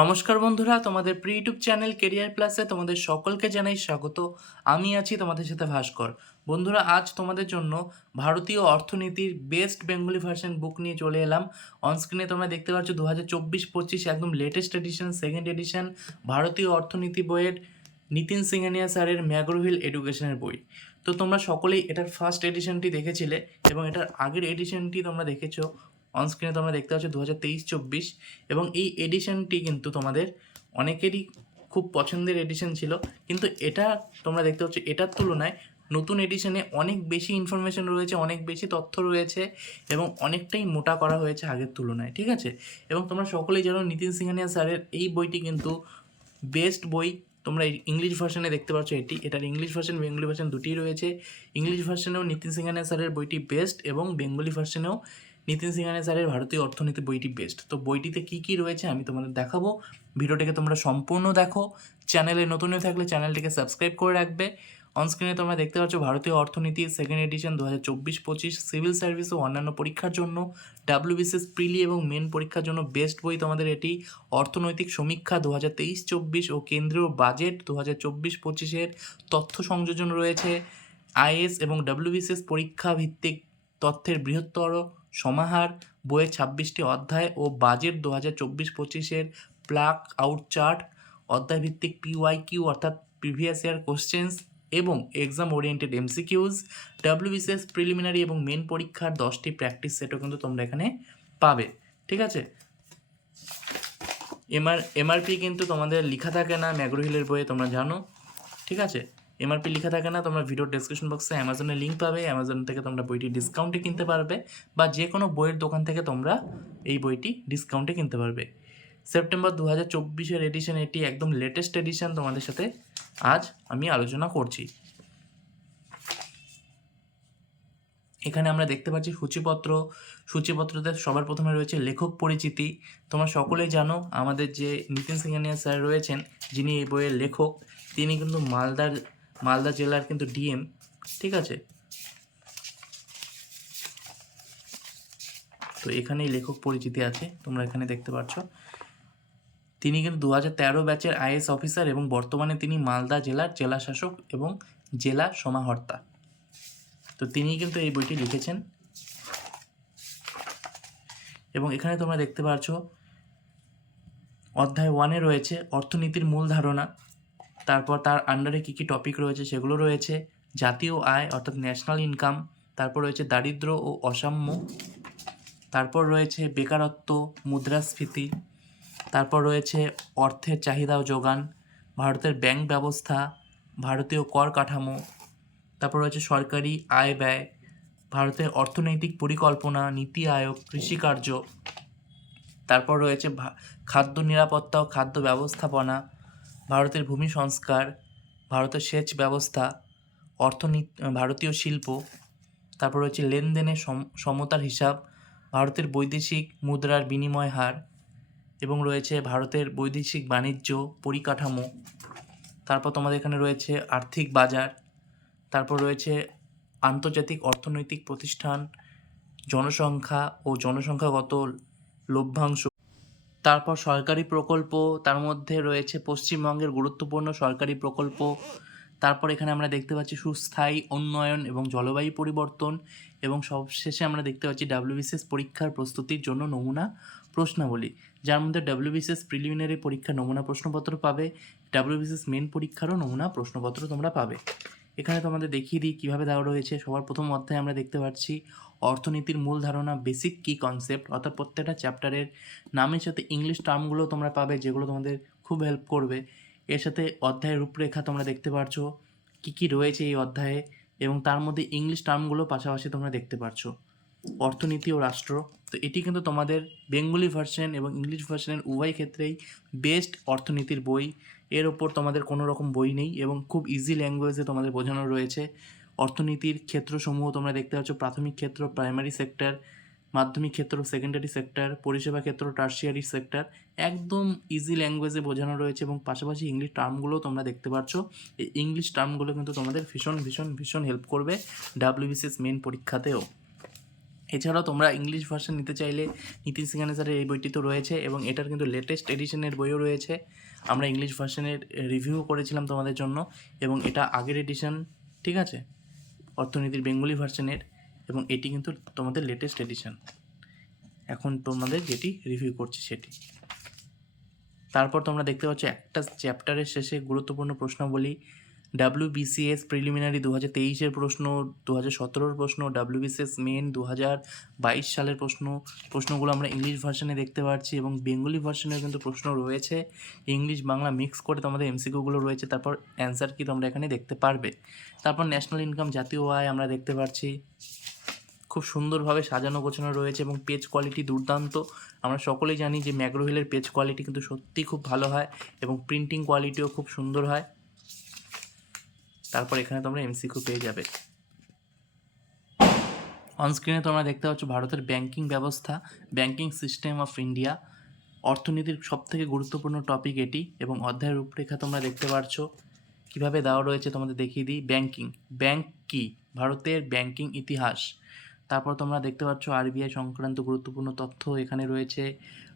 নমস্কার বন্ধুরা, তোমাদের প্রি ইউটিউব চ্যানেল কেরিয়ার প্লাসে তোমাদের সকলকে জানাই স্বাগত। আমি আছি তোমাদের সাথে ভাস্কর। বন্ধুরা, আজ তোমাদের জন্য ভারতীয় অর্থনীতির বেস্ট বেঙ্গলি ভার্সন বুক নিয়ে চলে এলাম। অনস্ক্রিনে তোমরা দেখতে পাচ্ছ দু হাজার চব্বিশ পঁচিশ একদম লেটেস্ট এডিশন সেকেন্ড এডিশন ভারতীয় অর্থনীতি বইয়ের নিতিন সিংহানিয়া স্যারের ম্যাগ্রোহিল এডুকেশনের বই। তো তোমরা সকলেই এটার ফার্স্ট এডিশনটি দেখেছিলে এবং এটার আগের এডিশনটি তোমরা দেখেছ। অনস্ক্রিনে তোমরা দেখতে পাচ্ছ দু হাজার তেইশ চব্বিশ এবং এই এডিশনটি কিন্তু তোমাদের অনেকেরই খুব পছন্দের এডিশন ছিল। কিন্তু এটা তোমরা দেখতে পাচ্ছ, এটার তুলনায় নতুন এডিশনে অনেক বেশি ইনফরমেশন রয়েছে, অনেক বেশি তথ্য রয়েছে এবং অনেকটাই মোটা করা হয়েছে আগের তুলনায়, ঠিক আছে? এবং তোমরা সকলেই জানো নিতিন সিংহানিয়া স্যারের এই বইটি কিন্তু বেস্ট বই। তোমরা ইংলিশ ভার্সনে দেখতে পাচ্ছ এটি। এটার ইংলিশ ভার্সন বেঙ্গলি ভার্সন দুটি রয়েছে। ইংলিশ ভার্সনেও নিতিন সিংহানিয়া স্যারের বইটি বেস্ট এবং বেঙ্গলি ভার্সনেও নিতিন সিংহানিয়া স্যারের ভারতীয় অর্থনীতি বইটি বেস্ট তো বইটিতে কী কী রয়েছে আমি তোমাদের দেখাবো। ভিডিওটিকে তোমরা সম্পূর্ণ দেখো। চ্যানেলে নতুন হয়ে থাকলে চ্যানেলটিকে সাবস্ক্রাইব করে রাখবে। অনস্ক্রিনে তোমরা দেখতে পাচ্ছ ভারতীয় অর্থনীতি সেকেন্ড এডিশন দু হাজার চব্বিশ পঁচিশ সিভিল সার্ভিস ও অন্যান্য পরীক্ষার জন্য। ডাব্লিউবিসিএস প্রিলি এবং মেন পরীক্ষার জন্য বেস্ট বই তোমাদের এটি। অর্থনৈতিক সমীক্ষা দু হাজার তেইশ চব্বিশ ও কেন্দ্রীয় বাজেট দু হাজার চব্বিশ পঁচিশের তথ্য সংযোজন রয়েছে। আইএস এবং ডাব্লিউবিসিএস পরীক্ষা ভিত্তিক তথ্যের বৃহত্তর সমাহার, বইয়ের ছাব্বিশটি অধ্যায় ও বাজেট দু হাজার চব্বিশ পঁচিশের প্লাক আউট চার্ট, অধ্যায়ভিত্তিক পিওয়াই কিউ অর্থাৎ প্রিভিয়াস ইয়ার কোশ্চেন্স এবং exam oriented MCQs, WBCS preliminary এবং মেন পরীক্ষার দশটি প্র্যাকটিস সেটও কিন্তু তোমরা এখানে পাবে, ঠিক আছে? এমআর এমআরপি কিন্তু তোমাদের লেখা থাকে না ম্যাগ্রোহিলের বইয়ে তোমরা জানো, ঠিক আছে? এমআরপি লেখা থাকে না, তোমরা ভিডিও ডেসক্রিপশন বক্সে অ্যামাজনের লিঙ্ক পাবে অ্যামাজন থেকে তোমরা বইটি ডিসকাউন্টে কিনতে পারবে, বা যে কোনো বইয়ের দোকান থেকে তোমরা এই বইটি ডিসকাউন্টে কিনতে পারবে। সেপ্টেম্বর দু হাজার চব্বিশের এডিশন এটি একদম লেটেস্ট এডিশন তোমাদের সাথে আজ আমি আলোচনা করছি। এখানে আমরা দেখতে পাচ্ছি সূচিপত্র, সূচিপত্রতে সবার প্রথমে রয়েছে লেখক পরিচিতি। তোমরা সকলেই জানো, আমাদের যে নিতিন সিংহানিয়া স্যার রয়েছেন, যিনি এই বইয়ের লেখক, তিনি কিন্তু মালদার মালদা জেলার কিন্তু ডিএম, ঠিক আছে? তো এখানেই লেখক পরিচিতি আছে, তোমরা এখানে দেখতে পাচ্ছ তিনি কিন্তু দু হাজার তেরো ব্যাচের আইএস অফিসার এবং বর্তমানে তিনি মালদা জেলার জেলা শাসক এবং জেলা সমাহর্তা। তো তিনি কিন্তু এই বইটি লিখেছেন। এবং এখানে তোমরা দেখতে পাচ্ছ অধ্যায় ওয়ানে রয়েছে অর্থনীতির মূল ধারণা। তারপর তার আন্ডারে কী কী টপিক রয়েছে সেগুলো রয়েছে, জাতীয় আয় অর্থাৎ ন্যাশনাল ইনকাম তারপর রয়েছে দারিদ্র ও অসাম্য, তারপর রয়েছে বেকারত্ব, মুদ্রাস্ফীতি, তারপর রয়েছে অর্থের চাহিদা ও যোগান, ভারতের ব্যাংক ব্যবস্থা, ভারতীয় কর কাঠামো, তারপর রয়েছে সরকারি আয় ব্যয়, ভারতের অর্থনৈতিক পরিকল্পনা, নীতি আয়োগ কৃষিকার্য তারপর রয়েছে খাদ্য নিরাপত্তা ও খাদ্য ব্যবস্থাপনা ভারতের ভূমি সংস্কার, ভারতের সেচ ব্যবস্থা, অর্থনীতি, ভারতীয় শিল্প, তারপর রয়েছে লেনদেনের সম- সমতার হিসাব, ভারতের বৈদেশিক মুদ্রার বিনিময় হার এবং রয়েছে ভারতের বৈদেশিক বাণিজ্য পরিকাঠামো। তারপর তোমাদের এখানে রয়েছে আর্থিক বাজার, তারপর রয়েছে আন্তর্জাতিক অর্থনৈতিক প্রতিষ্ঠান, জনসংখ্যা ও জনসংখ্যাগত লভ্যাংশ। তারপর সরকারি প্রকল্প, তার মধ্যে রয়েছে পশ্চিমবঙ্গের গুরুত্বপূর্ণ সরকারি প্রকল্প। তারপর এখানে আমরা দেখতে পাচ্ছি সুস্থায়ী উন্নয়ন এবং জলবায়ু পরিবর্তন এবং সবশেষে আমরা দেখতে পাচ্ছি ডাব্লিউবিসিএস পরীক্ষার প্রস্তুতির জন্য নমুনা প্রশ্নাবলী, যার মধ্যে ডাব্লিউবিসিএস প্রিলিমিনারি পরীক্ষার নমুনা প্রশ্নপত্র পাবে, ডাব্লিউবিসিএস মেন পরীক্ষারও নমুনা প্রশ্নপত্র তোমরা পাবে। এখানে তোমাদের দেখিয়ে দিই কীভাবে দেওয়া রয়েছে সবার প্রথম অধ্যায়ে আমরা দেখতে পাচ্ছি অর্থনীতির মূল ধারণা বেসিক কি কনসেপ্ট অর্থাৎ প্রত্যেকটা চ্যাপ্টারের নামের সাথে ইংলিশ টার্মগুলো তোমরা পাবে, যেগুলো তোমাদের খুব হেল্প করবে। এর সাথে অধ্যায়ের রূপরেখা তোমরা দেখতে পারছ, কী কী রয়েছে এই অধ্যায়ে, এবং তার মধ্যে ইংলিশ টার্মগুলো পাশাপাশি তোমরা দেখতে পারছ। অর্থনীতি ও রাষ্ট্র। তো এটি কিন্তু তোমাদের বেঙ্গলি ভার্সন এবং ইংলিশ ভার্সনের উভয় ক্ষেত্রেই বেস্ট অর্থনীতির বই। এর ওপর তোমাদের কোনো রকম বই নেই এবং খুব ইজি ল্যাঙ্গুয়েজে তোমাদের বোঝানো রয়েছে। অর্থনীতির ক্ষেত্রসমূহ তোমরা দেখতে পাচ্ছ, প্রাথমিক ক্ষেত্র প্রাইমারি সেক্টর মাধ্যমিক ক্ষেত্র সেকেন্ডারি সেক্টর পরিষেবা ক্ষেত্র টার্সিয়ারি সেক্টর একদম ইজি ল্যাঙ্গুয়েজে বোঝানো রয়েছে এবং পাশাপাশি ইংলিশ টার্মগুলোও তোমরা দেখতে পাচ্ছ এই ইংলিশ টার্মগুলো কিন্তু তোমাদের ভীষণ ভীষণ ভীষণ হেল্প করবে ডাব্লিউবিসিএস মেন পরীক্ষাতেও। এছাড়াও তোমরা ইংলিশ ভার্সন নিতে চাইলে নিতিন সিংহানি স্যারের এই বইটি তো রয়েছে এবং এটার কিন্তু লেটেস্ট এডিশনের বইও রয়েছে। আমরা ইংলিশ ভার্সনের রিভিউ করেছিলাম তোমাদের জন্য এবং এটা আগের এডিশন ঠিক আছে? অর্থনীতির বেঙ্গলি ভার্সনের এবং এটি কিন্তু তোমাদের লেটেস্ট এডিশন এখন তোমাদের যেটি রিভিউ করছি সেটি। তারপর তোমরা দেখতে পাচ্ছ একটা চ্যাপ্টারের শেষে গুরুত্বপূর্ণ প্রশ্নাবলী ডাব্লিউ বিসিএস প্রিলিমিনারি দু হাজার তেইশের প্রশ্ন দু হাজার সতেরোর প্রশ্ন ডাব্লিউ বিসিএস মেন দু হাজার বাইশ সালের প্রশ্ন। প্রশ্নগুলো আমরা ইংলিশ ভার্সনে দেখতে পাচ্ছি এবং বেঙ্গলি ভার্সনেও কিন্তু প্রশ্ন রয়েছে। ইংলিশ, বাংলা মিক্স করে তোমাদের এমসিকিউগুলো রয়েছে, তারপর অ্যান্সার কি তোমরা এখানে দেখতে পারবে। তারপর ন্যাশনাল ইনকাম জাতীয় আয় আমরা দেখতে পাচ্ছি খুব সুন্দরভাবে সাজানো গোছানো রয়েছে এবং পেজ কোয়ালিটি দুর্দান্ত। আমরা সকলেই জানি যে ম্যাগ্রোহিলের পেজ কোয়ালিটি কিন্তু সত্যিই খুব ভালো হয় এবং প্রিন্টিং কোয়ালিটিও খুব সুন্দর হয়। তারপর এখানে তোমরা এমসিকিউ পেয়ে যাবে। অনস্ক্রিনে তোমরা দেখতে পাচ্ছ ভারতের ব্যাংকিং ব্যবস্থা ব্যাংকিং সিস্টেম অফ ইন্ডিয়া অর্থনীতির সবথেকে গুরুত্বপূর্ণ টপিক এটি এবং অধ্যায়ের রূপরেখা তোমরা দেখতে পাচ্ছ কীভাবে দেওয়া রয়েছে তোমাদের দেখিয়ে দিই। ব্যাংকিং ব্যাংক কি? ভারতের ব্যাংকিং ইতিহাস। তারপর তোমরা দেখতে পাচ্ছ আরবিআই সংক্রান্ত গুরুত্বপূর্ণ তথ্য এখানে রয়েছে।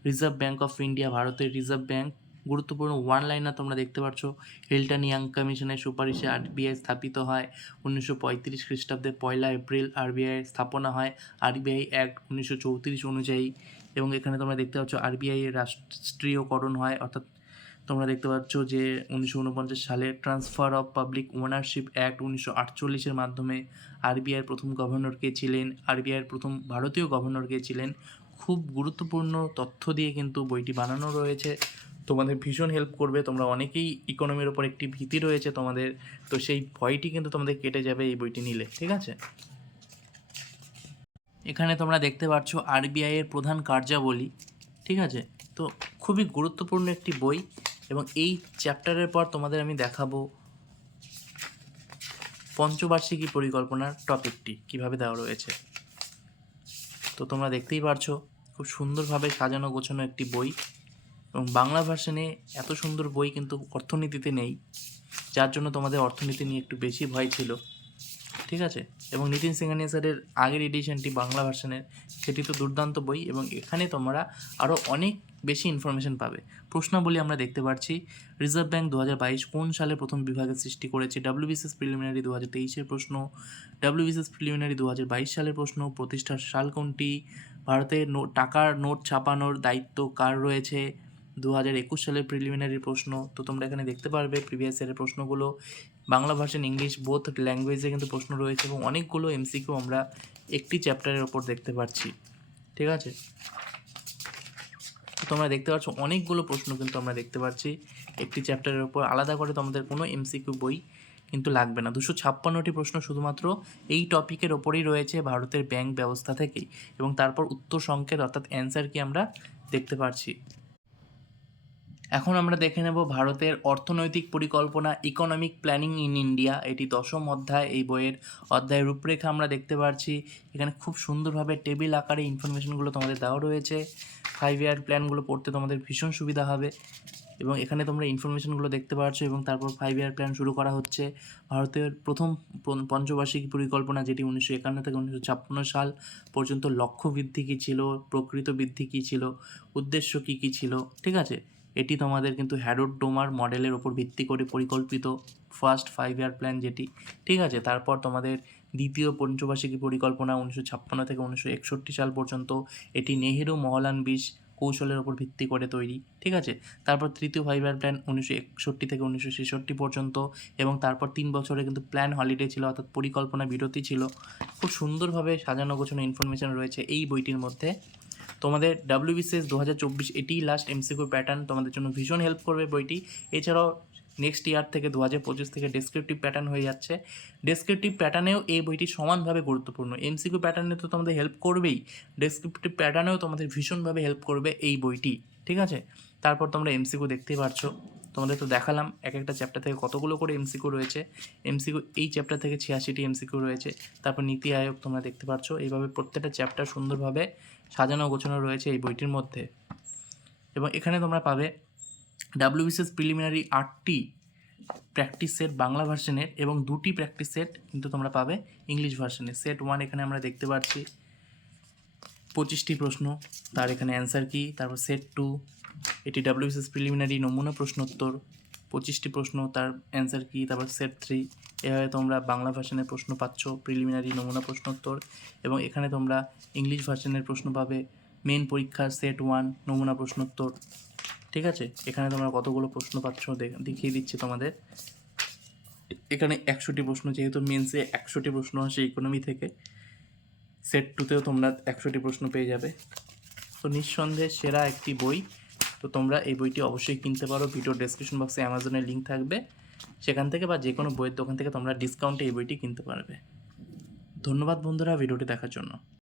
রিজার্ভ ব্যাংক অফ ইন্ডিয়া ভারতের রিজার্ভ ব্যাংক গুরুত্বপূর্ণ ওয়ান লাইনার তোমরা দেখতে পাচ্ছ হিল্টন ইয়াং কমিশনের সুপারিশে আরবিআই স্থাপিত হয়। উনিশশো পঁয়ত্রিশ খ্রিস্টাব্দে পয়লা এপ্রিল আরবিআই স্থাপনা হয়। আরবিআই অ্যাক্ট উনিশশো চৌত্রিশ অনুযায়ী। এবং এখানে তোমরা দেখতে পাচ্ছ আরবিআই এর রাষ্ট্রীয়করণ হয়। অর্থাৎ তোমরা দেখতে পাচ্ছ যে উনিশশো উনপঞ্চাশ সালে Transfer of Public Ownership Act উনিশশো আটচল্লিশের মাধ্যমে আরবিআইয়ের প্রথম গভর্নর কে ছিলেন। আরবিআইয়ের প্রথম ভারতীয় গভর্নর কে ছিলেন। খুব গুরুত্বপূর্ণ তথ্য দিয়ে কিন্তু বইটি বানানো রয়েছে। তোমাদের ভীষণ হেল্প করবে। তোমরা অনেকেই ইকোনমির ওপর একটি ভীতি রয়েছে তোমাদের। তো সেই ভয়টি কিন্তু তোমাদের কেটে যাবে এই বইটি নিলে, ঠিক আছে? এখানে তোমরা দেখতে পাচ্ছ এর প্রধান কার্যাবলী, ঠিক আছে? তো খুবই গুরুত্বপূর্ণ একটি বই এবং এই চ্যাপ্টারের পর তোমাদের আমি দেখাবো পঞ্চবার্ষিকী পরিকল্পনার টপিকটি কীভাবে দেওয়া রয়েছে। তো তোমরা দেখতেই পারছ, খুব সুন্দরভাবে সাজানো গোছানো একটি বই। এবং বাংলা ভার্সনে এত সুন্দর বই কিন্তু অর্থনীতিতে নেই, যার জন্য তোমাদের অর্থনীতি নিয়ে একটু বেশি ভয় ছিল। ঠিক আছে? এবং নিতিন সিংহানিয়া স্যারের আগের এডিশনটি বাংলা ভার্সনের সেটি তো দুর্দান্ত বই এবং এখানে তোমরা আরও অনেক বেশি ইনফরমেশন পাবে। প্রশ্নাবলী আমরা দেখতে পাচ্ছি রিজার্ভ ব্যাঙ্ক দু হাজার বাইশ কোন সালে প্রথম বিভাগের সৃষ্টি করেছে? ডাব্লিউবিসিএস প্রিলিমিনারি দু হাজার তেইশের প্রশ্ন ডাব্লিউবিসিএস প্রিলিমিনারি দু হাজার বাইশ সালের প্রশ্ন, প্রতিষ্ঠার সাল কোনটি? ভারতে নো, টাকার নোট ছাপানোর দায়িত্ব কার রয়েছে? দু হাজার একুশ সালের প্রিলিমিনারি প্রশ্ন। তো তোমরা এখানে দেখতে পারবে প্রিভিয়াস ইয়ারের প্রশ্নগুলো। বাংলা ভার্সন ইংলিশ বোথ ল্যাঙ্গুয়েজে কিন্তু প্রশ্ন রয়েছে এবং অনেকগুলো এমসিকিউ আমরা একটি চ্যাপ্টারের ওপর দেখতে পাচ্ছি ঠিক আছে? তোমরা দেখতে পাচ্ছ অনেকগুলো প্রশ্ন কিন্তু আমরা দেখতে পাচ্ছি একটি চ্যাপ্টারের ওপর। আলাদা করে তোমাদের কোনো এমসিকিউ বই কিন্তু লাগবে না। দুশো ছাপ্পান্নটি প্রশ্ন শুধুমাত্র এই টপিকের ওপরেই রয়েছে ভারতের ব্যাংক ব্যবস্থা থেকেই এবং তারপর উত্তর সংকেত অর্থাৎ অ্যান্সার কি আমরা দেখতে পাচ্ছি। এখন আমরা দেখে নেব ভারতের অর্থনৈতিক পরিকল্পনা ইকোনমিক প্ল্যানিং ইন ইন্ডিয়া এটি দশম অধ্যায়, এই বইয়ের অধ্যায়ের রূপরেখা আমরা দেখতে পাচ্ছি এখানে খুব সুন্দরভাবে টেবিল আকারে ইনফরমেশনগুলো তোমাদের দেওয়া রয়েছে। ফাইভ ইয়ার প্ল্যানগুলো পড়তে তোমাদের ভীষণ সুবিধা হবে। এবং এখানে তোমরা ইনফরমেশনগুলো দেখতে পাচ্ছ এবং তারপর ফাইভ ইয়ার প্ল্যান শুরু করা হচ্ছে। ভারতের প্রথম পঞ্চবার্ষিক পরিকল্পনা, যেটি উনিশশো একান্ন থেকে উনিশশো ছাপ্পান্ন সাল পর্যন্ত লক্ষ্য বৃদ্ধি কী ছিল, প্রকৃত বৃদ্ধি কী ছিল, উদ্দেশ্য কী কী ছিল, ঠিক আছে? এটি তোমাদের কিন্তু হ্যারোড ডোমার মডেলের ওপর ভিত্তি করে পরিকল্পিত ফার্স্ট ফাইভ ইয়ার প্ল্যান যেটি। ঠিক আছে? তারপর তোমাদের দ্বিতীয় পঞ্চবার্ষিকী পরিকল্পনা উনিশশো ছাপ্পান্ন থেকে উনিশশো একষট্টি সাল পর্যন্ত এটি নেহেরু মহলানবিশ কৌশলের ওপর ভিত্তি করে তৈরি। ঠিক আছে? তারপর তৃতীয় ফাইভ ইয়ার প্ল্যান উনিশশো একষট্টি থেকে উনিশশো ছেষট্টি পর্যন্ত এবং তারপর তিন বছরে কিন্তু প্ল্যান হলিডে ছিল, অর্থাৎ পরিকল্পনা বিরতি ছিল। খুব সুন্দরভাবে সাজানো গোছানো ইনফরমেশন রয়েছে এই বইটির মধ্যে। তোমাদের ডাব্লিউবিসিএস দু হাজার চব্বিশ এটি লাস্ট এমসিকিউ প্যাটার্ন তোমাদের জন্য ভীষণ হেল্প করবে বইটি। এছাড়াও নেক্সট ইয়ার থেকে দু হাজার পঁচিশ থেকে ডেসক্রিপটিভ প্যাটার্ন হয়ে যাচ্ছে। ডেসক্রিপটিভ প্যাটার্নেও এই বইটি সমানভাবে গুরুত্বপূর্ণ। এমসিকিউ প্যাটার্নে তো তোমাদের হেল্প করবেই। ডেসক্রিপটিভ প্যাটার্নেও তোমাদের ভীষণভাবে হেল্প করবে এই বইটি। ঠিক আছে? তারপর তোমরা এমসিকিউ দেখতেই পারছ। তোমাদের তো দেখালাম এক একটা চ্যাপ্টার থেকে কতগুলো করে এমসিকিউ রয়েছে। এমসিকিউ এই চ্যাপ্টার থেকে ছিয়াশিটি এমসিকিউ রয়েছে। তারপর নীতি আয়োগ তোমরা দেখতে পাচ্ছ এইভাবে প্রত্যেকটা চ্যাপ্টার সুন্দরভাবে সাজানো গোছানো রয়েছে এই বইটির মধ্যে। এবং এখানে তোমরা পাবে ডাব্লিউবিসিএস প্রিলিমিনারি আটটি প্র্যাকটিস সেট বাংলা ভার্সনের এবং দুটি প্র্যাকটিস সেট কিন্তু তোমরা পাবে ইংলিশ ভার্সনে সেট ওয়ান এখানে আমরা দেখতে পাচ্ছি। পঁচিশটি প্রশ্ন, তার এখানে অ্যান্সার কি? তারপর সেট টু এটি ডাব্লিউবিসিএস প্রিলিমিনারি নমুনা প্রশ্নোত্তর, পঁচিশটি প্রশ্ন, তার অ্যান্সার কি, তারপর সেট থ্রি এভাবে তোমরা বাংলা ভার্সনের প্রশ্ন পাচ্ছ প্রিলিমিনারি নমুনা প্রশ্নোত্তর, এবং এখানে তোমরা ইংলিশ ভার্সনের প্রশ্ন পাবে মেন পরীক্ষার সেট ওয়ান নমুনা প্রশ্নোত্তর। ঠিক আছে? এখানে তোমরা কতগুলো প্রশ্ন পাচ্ছ দেখিয়ে দিচ্ছি তোমাদের। এখানে একশোটি প্রশ্ন, যেহেতু মেন্সে একশোটি প্রশ্ন আসে ইকোনমি থেকে সেট টুতেও তোমরা একশোটি প্রশ্ন পেয়ে যাবে। তো নিঃসন্দেহে সেরা একটি বই। তো তোমরা এই বইটি অবশ্যই কিনতে পারো। ভিডিও ডেসক্রিপশন বক্সে অ্যামাজনের লিঙ্ক থাকবে। সেখান থেকে বা যে কোনো বইয়ের দোকান থেকে তোমরা ডিসকাউন্টে এই বইটি কিনতে পারবে। ধন্যবাদ বন্ধুরা, ভিডিওটি দেখার জন্য।